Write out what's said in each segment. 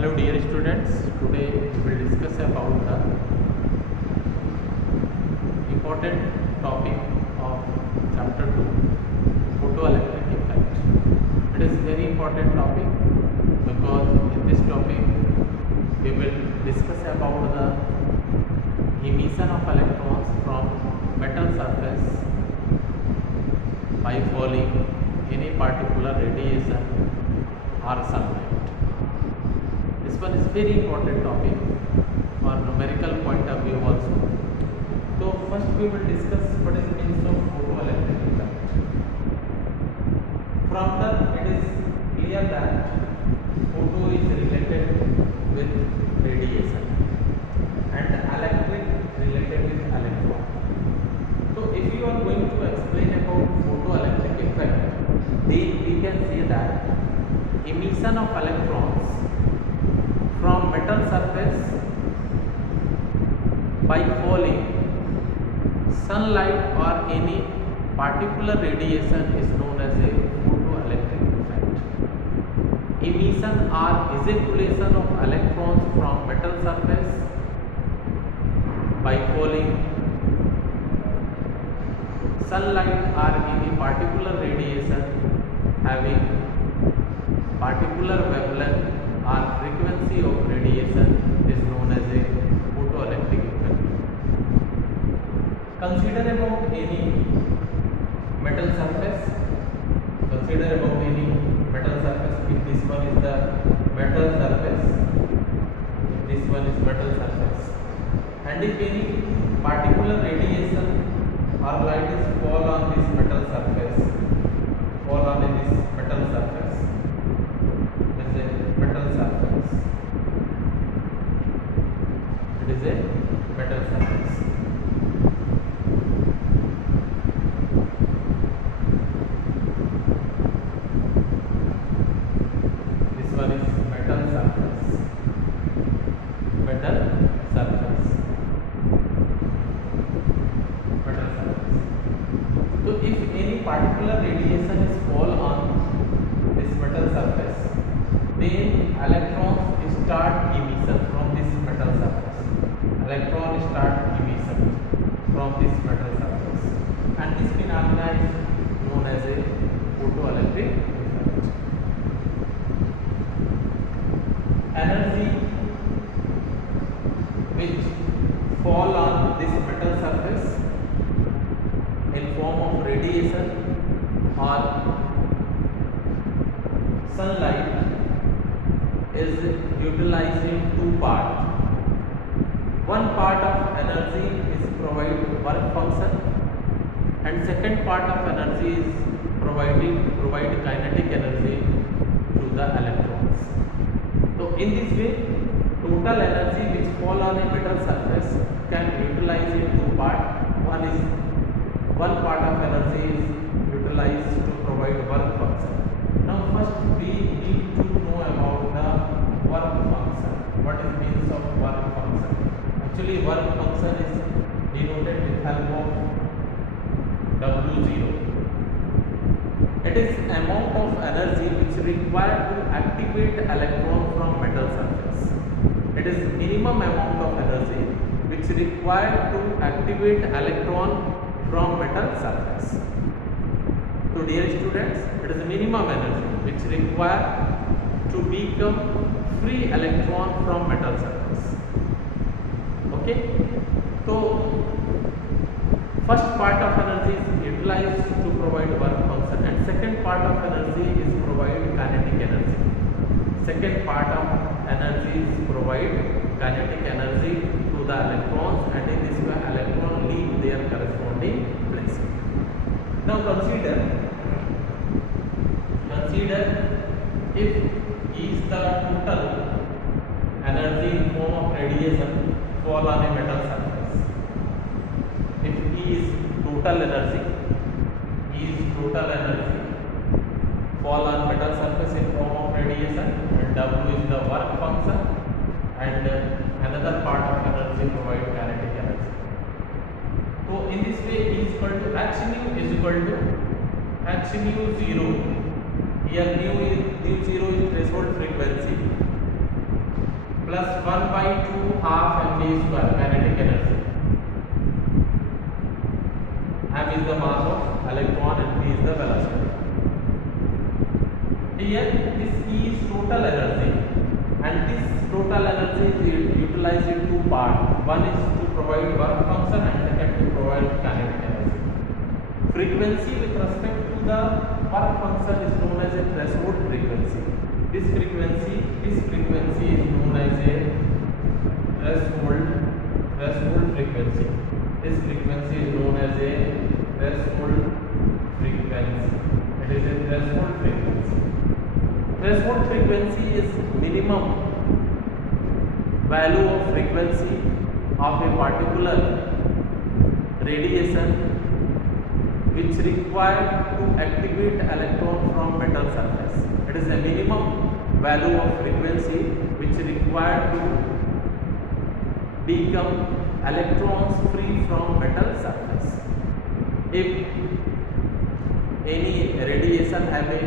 Hello dear students, today we will discuss about the important topic of chapter 2, photoelectric effect. It is very important topic because in this topic we will discuss about the emission of electrons from metal surface by falling any particular radiation or sunlight. This one is very important topic for numerical point of view also. So first we will discuss what is means of photoelectric effect. From that it is clear that photo is related with radiation and electric related with electron. So if you are going to explain about photoelectric effect, then we can say that emission of electrons from metal surface by falling sunlight or any particular radiation is known as a photoelectric effect. Emission or ejaculation of electrons from metal surface by falling sunlight or any particular radiation having particular wavelength or frequency of radiation is known as a photoelectric effect. Consider about any metal surface. Consider about any metal surface. If this one is the metal surface, if this one is metal surface, and if any particular radiation or light is fall on this metal surface, fall on this metal surface. It is a metal surface. It is a metal surface. This one is metal surface. Metal surface. Metal surface. So if any particular radiation is fall on this metal surface, then electrons start emission from this metal surface. Electrons start emission from this metal surface, and this phenomena is known as a photoelectric effect. Energy which fall on this metal surface in form of radiation or sunlight is utilized in two parts. One part of energy is provide work function, and second part of energy is provide kinetic energy to the electrons. So in this way, total energy which fall on a metal surface can utilize in two parts. One part of energy is utilized to provide work function. Now first we need to know about the work function. What is means of work function? Actually work function is denoted with help of W0. It is amount of energy which required to activate electron from metal surface. It is minimum amount of energy which required to activate electron from metal surface. So dear students, it is minimum energy which required to become free electron from metal surface. Okay, so first part of energy is utilized to provide work function, and second part of energy is provide kinetic energy. Second part of energy is provide kinetic energy to the electrons, and in this way electron leave their corresponding place. Now consider if is the total energy in form of radiation fall on a metal surface. If E is total energy fall on metal surface in form of radiation, and W is the work function, and another part of energy provide kinetic energy. So in this way E is equal to H nu is equal to H nu 0. Here nu 0 is threshold frequency. plus 1 by 2 half mv square kinetic energy. M is the mass of electron and v is the velocity. Here this E is total energy, and this total energy is utilized in two parts. One is to provide work function and second to provide kinetic energy. Frequency with respect to the work function is known as a threshold frequency. This frequency is known as a threshold frequency. This frequency is known as a threshold frequency. It is a threshold frequency. Threshold frequency is minimum value of frequency of a particular radiation which required to activate electron from metal surface. It is a minimum value of frequency which required to become electrons free from metal surface. If any radiation have a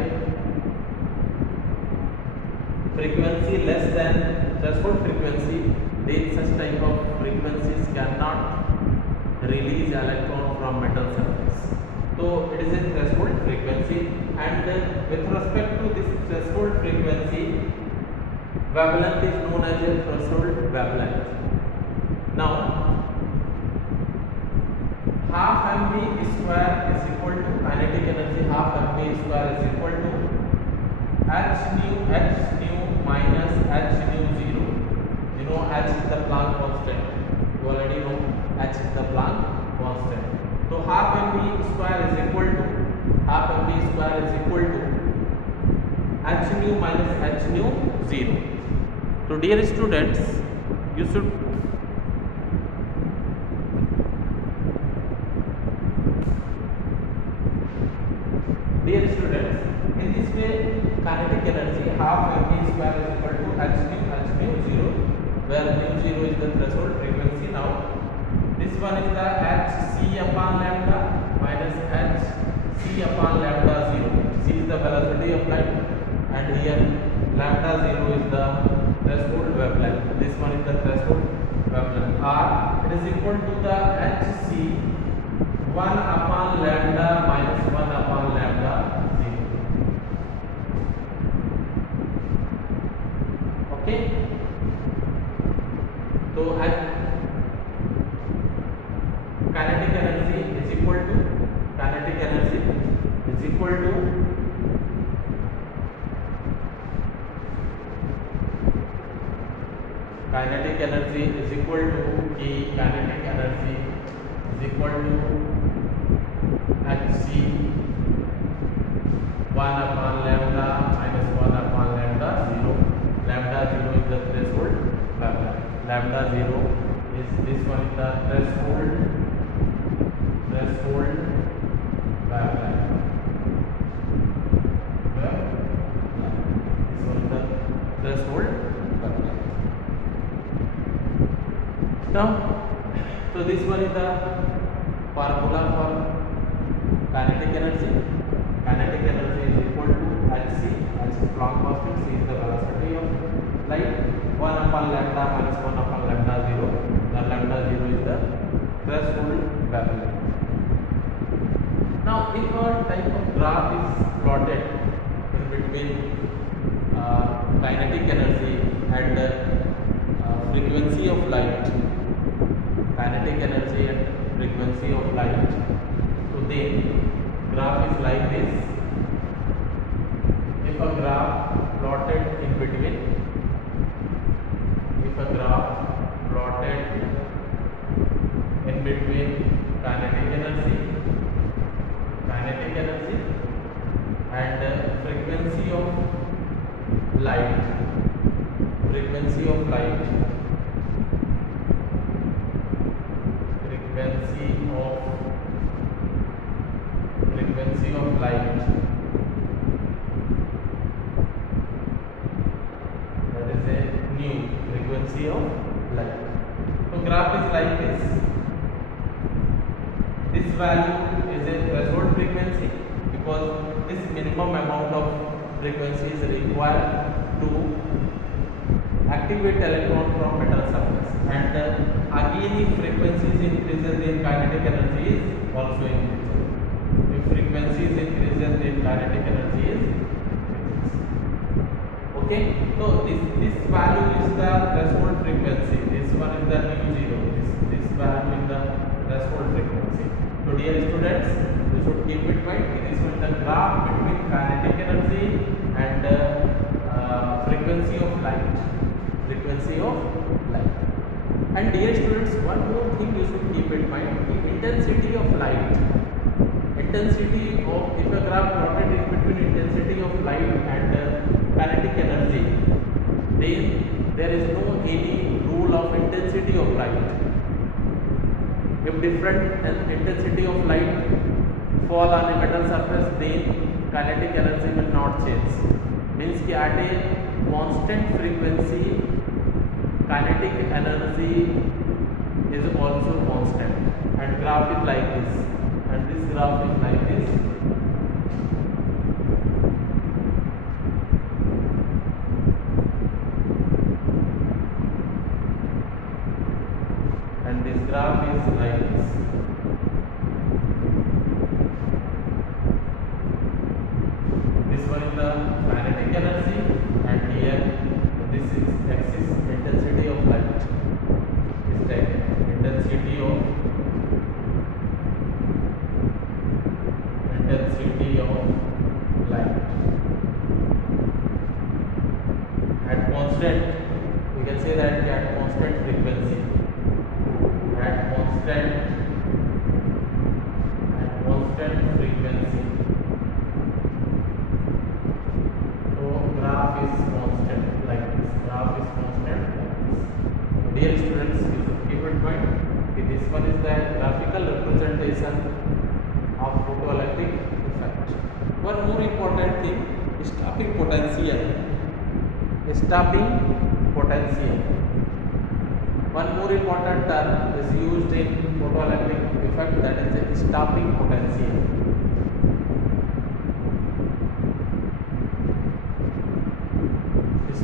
frequency less than threshold frequency, then such type of frequencies cannot release electron from metal surface. So it is a threshold frequency, and with respect to this threshold frequency, wavelength is known as a threshold wavelength. Now half mv square is equal to kinetic energy. Half mv square is equal to h nu minus h nu 0. You know h is the Planck constant. You already know h is the Planck constant. So half mv square is equal to h nu minus h nu 0. So dear students, you should in this way kinetic energy half mv square is equal to h nu 0, where nu 0 is the threshold frequency. Now this one is the hc upon lambda minus hc upon lambda 0. C is the velocity of light, and here lambda 0 is the threshold wavelength. This one is the threshold wavelength. R, it is equal to the hc 1 upon lambda minus 1 upon lambda 0. Okay, so kinetic energy is equal to kinetic energy is equal to kinetic energy is equal to K. Kinetic energy is equal to hc 1 upon lambda minus 1 upon lambda 0. Lambda 0 is the threshold wavelength. Lambda 0 is this one is the threshold wavelength. This one is the threshold wavelength. Now, so this one is the formula for kinetic energy. Kinetic energy is equal to hc, h is Planck constant, c is the velocity of light, 1 upon lambda minus 1 upon lambda 0. The lambda 0 is the threshold wavelength. Now if a type of graph is plotted in between kinetic energy and frequency of light, kinetic energy and frequency of light, so then graph is like this. If a graph plotted in between kinetic energy and frequency of light, frequency of light, that is a new frequency of light. So graph is like this. This value is a threshold frequency because this minimum amount of frequency is required to activate electron from metal surface. And again, if frequencies increases, then kinetic energy is also increases. If frequencies increases, then kinetic energy is increases. Okay, so this value is the threshold frequency. This one is the mu zero. This value is the threshold frequency. So dear students, you should keep it mind. This is the graph between kinetic energy and frequency of light. Frequency of light. And dear students, one more thing you should keep in mind: the intensity of light. Intensity of, if a graph plotted in between intensity of light and kinetic energy, then there is no any rule of intensity of light. If different intensity of light fall on a metal surface, then kinetic energy will not change. Means कि at a constant frequency, kinetic energy is also constant. And graph is like this. And this graph is like this. And this graph is like this. This one is the kinetic energy, and here this is axis intensity of light. This type intensity of light. At constant, we can say that at constant frequency. At constant frequency, so graph is constant like this. Graph is constant like this. Dear students, you should keep in mind that this one is the graphical representation of photoelectric effect. One more important thing: stopping potential. Stopping potential. One more important term is used in photoelectric effect, that is the stopping potential.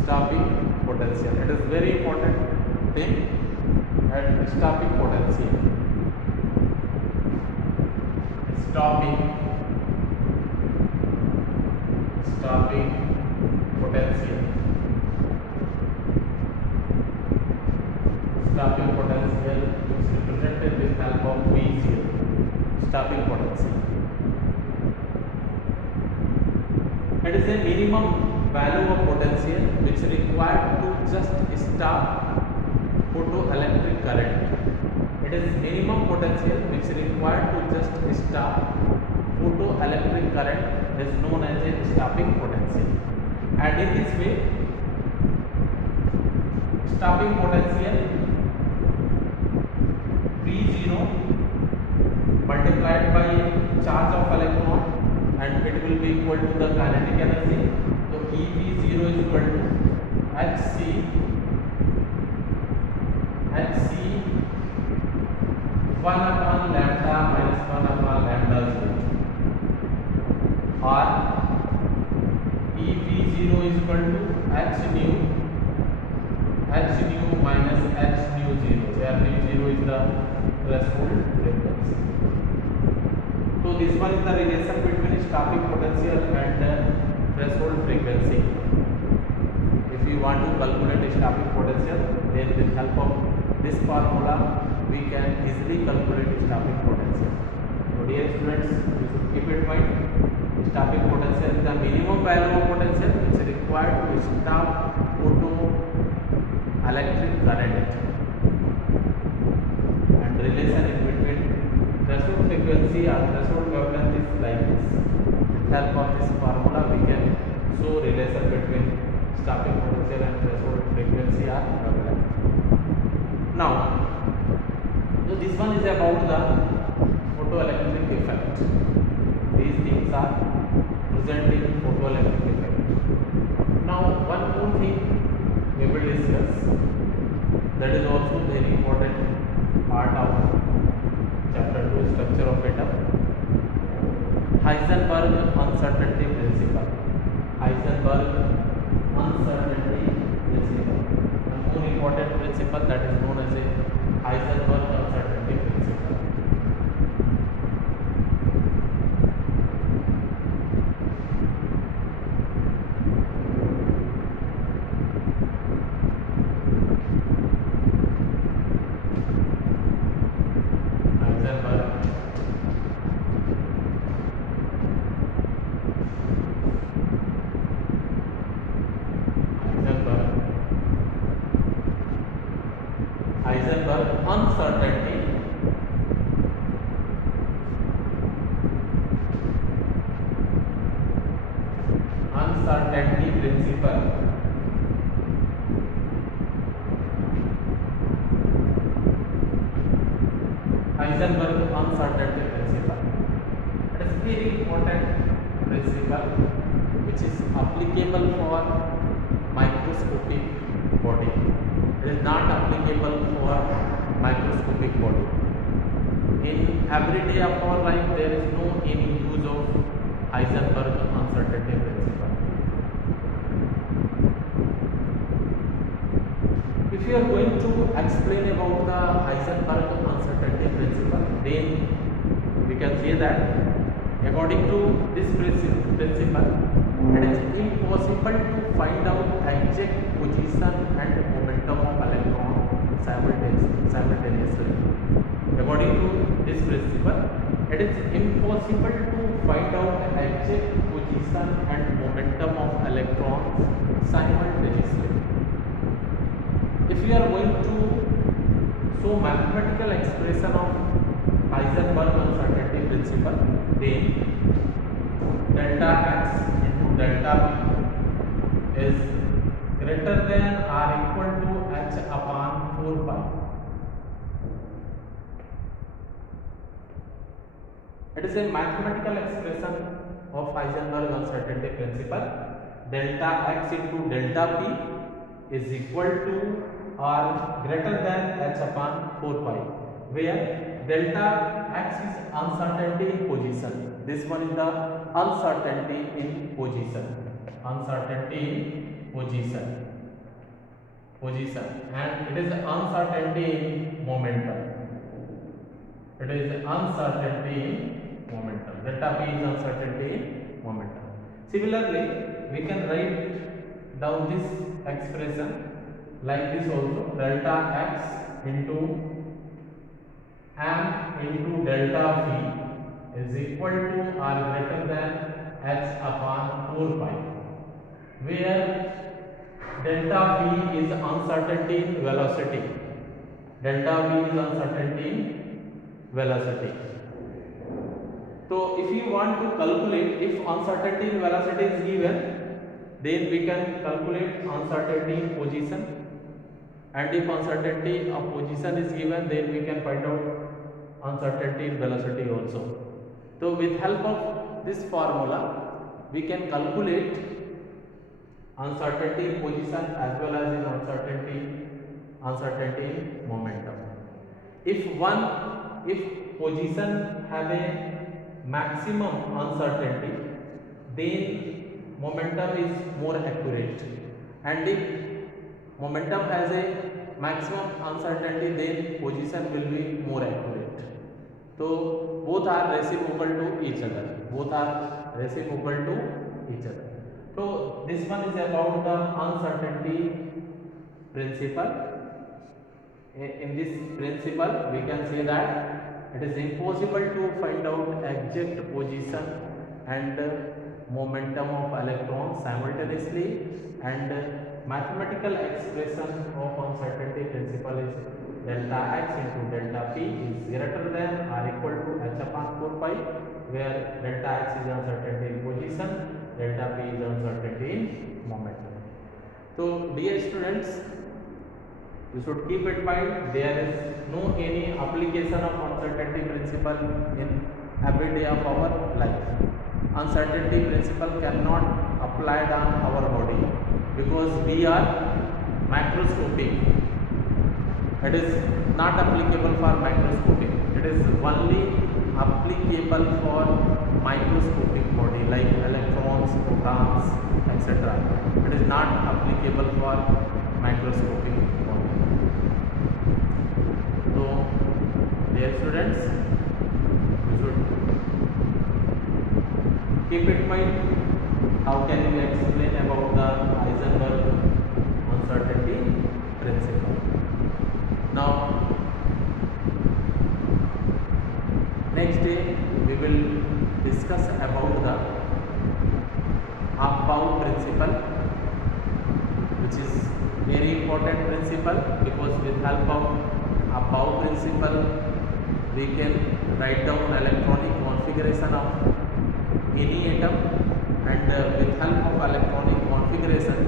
Stopping potential. It is very important thing. And stopping potential. Stopping potential. Stopping potential is represented with help of V0. Stopping potential. It is a minimum value of potential which is required to just stop photoelectric current. It is minimum potential which is required to just stop photoelectric current is known as a stopping potential. And in this way, stopping potential V0 multiplied by charge of electron, and it will be equal to the kinetic energy. So EV0 is equal to hc 1 upon lambda minus 1 upon lambda 0, or EV0 is equal to h nu minus h nu 0, where nu 0 is the threshold frequency. So this one is the relation between stopping potential and threshold frequency. If you want to calculate stopping potential, then with help of this formula we can easily calculate stopping potential. So dear students, you should keep in mind, stopping potential is the minimum value of potential which is required to stop photoelectric current. And relation in between threshold frequency or threshold wavelength is like this. With help of this formula we can show relation between stopping potential and threshold frequency or wavelength. Now, so this one is about the photoelectric effect. These things are present in photoelectric effect. Now, one more thing we will discuss, that is also very important part of chapter 2, structure of atom. Heisenberg uncertainty principle. Heisenberg uncertainty principle. important principle that is known as a Heisenberg uncertainty principle. Heisenberg Heisenberg uncertainty principle. Heisenberg uncertainty principle. It is very important principle which is applicable for microscopic body. It is not applicable for microscopic body. In everyday of our life, there is no any use of Heisenberg uncertainty principle. If you are going to explain about the Heisenberg uncertainty principle, then we can say that according to this principle, it is impossible to find out exact position and momentum of electron simultaneously. According to this principle, it is impossible to find out exact position and momentum of electrons simultaneously. If you are going to show mathematical expression of Heisenberg uncertainty principle, then delta x into delta p is greater than or equal to h upon 4 pi. It is a mathematical expression of Heisenberg uncertainty principle. Delta x into delta p is equal to or greater than h upon 4 pi, where delta x is uncertainty in position. This one is the uncertainty in position. Uncertainty in position, and it is uncertainty in momentum. It is uncertainty in momentum. Delta p is uncertainty in momentum. Similarly, we can write down this expression like this also: delta x into m into delta v is equal to or greater than h upon 4 pi, where delta v is uncertainty in velocity. Delta v is uncertainty in velocity. So if you want to calculate, if uncertainty in velocity is given, then we can calculate uncertainty in position, and if uncertainty of position is given, then we can find out uncertainty in velocity also. So with help of this formula, we can calculate uncertainty in position as well as in uncertainty in momentum. If position have a maximum uncertainty, then momentum is more accurate, and if momentum has a maximum uncertainty, then position will be more accurate. So both are reciprocal to each other. So this one is about the uncertainty principle. In this principle, we can say that it is impossible to find out exact position and momentum of electrons simultaneously, and mathematical expression of uncertainty principle is delta x into delta p is greater than or equal to h upon 4 pi, where delta x is uncertainty in position, delta p is uncertainty in momentum. So dear students, you should keep in mind there is no any application of uncertainty principle in every day of our life. Uncertainty principle cannot apply on our body because we are macroscopic. It is not applicable for microscopic. It is only applicable for microscopic body like electrons, protons, etc. It is not applicable for microscopic body. Dear students, you should keep in mind how can you explain about the Heisenberg uncertainty principle. Now, next day we will discuss about the half-bound principle, which is very important principle because with help of half-bound principle we can write down electronic configuration of any atom, and with help of electronic configuration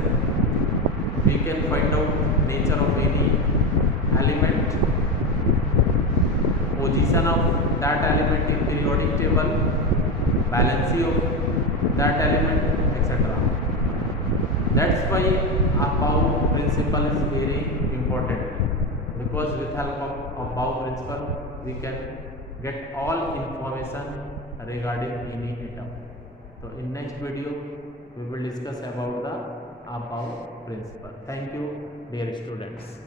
we can find out nature of any element, position of that element in periodic table, valency of that element, etc. That's why Bow principle is very important, because with help of Bow principle we can get all information regarding any atom. So in next video we will discuss about the Bow principle. Thank you, dear students.